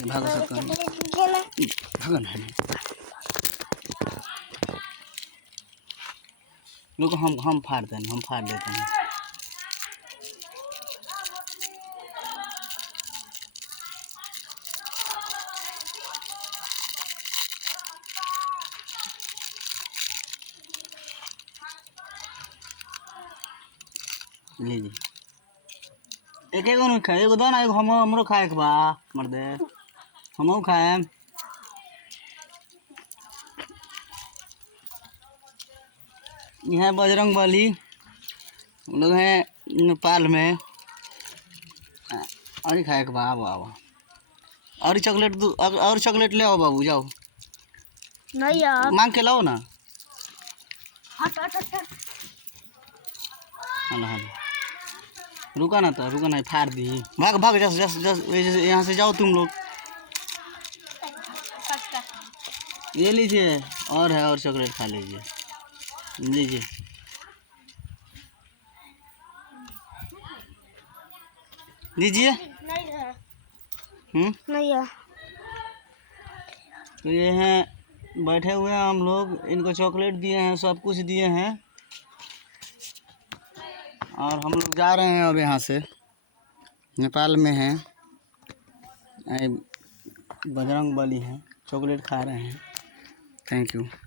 भागो सकते भागो ना। रुको हम फाड़ देते हैं। लीजिए एक नहीं खाए, एगो दो ना, एगो हमरो खाए के बा मर्दे, हमहू खाए। यहाँ बजरंग बली लोग हैं नेपाल में, और खाए के बा। आवा और चॉकलेट और चॉकलेट ले आओ बाबू, जाओ नहीं यार, मांग के लाओ ना। हट हट हट। रुका ना, तो रुका ना, फाड़ दी। भाग भाग, यहाँ से जाओ तुम लोग। ये लीजिए, और है, और चॉकलेट खा लीजिए। लीजिए लीजिए। नहीं है। तो ये हैं बैठे हुए हैं हम लोग, इनको चॉकलेट दिए हैं, सब कुछ दिए हैं, और हम लोग जा रहे हैं अब यहाँ से। नेपाल में हैं, बजरंग बली हैं, चॉकलेट खा रहे हैं। Thank you.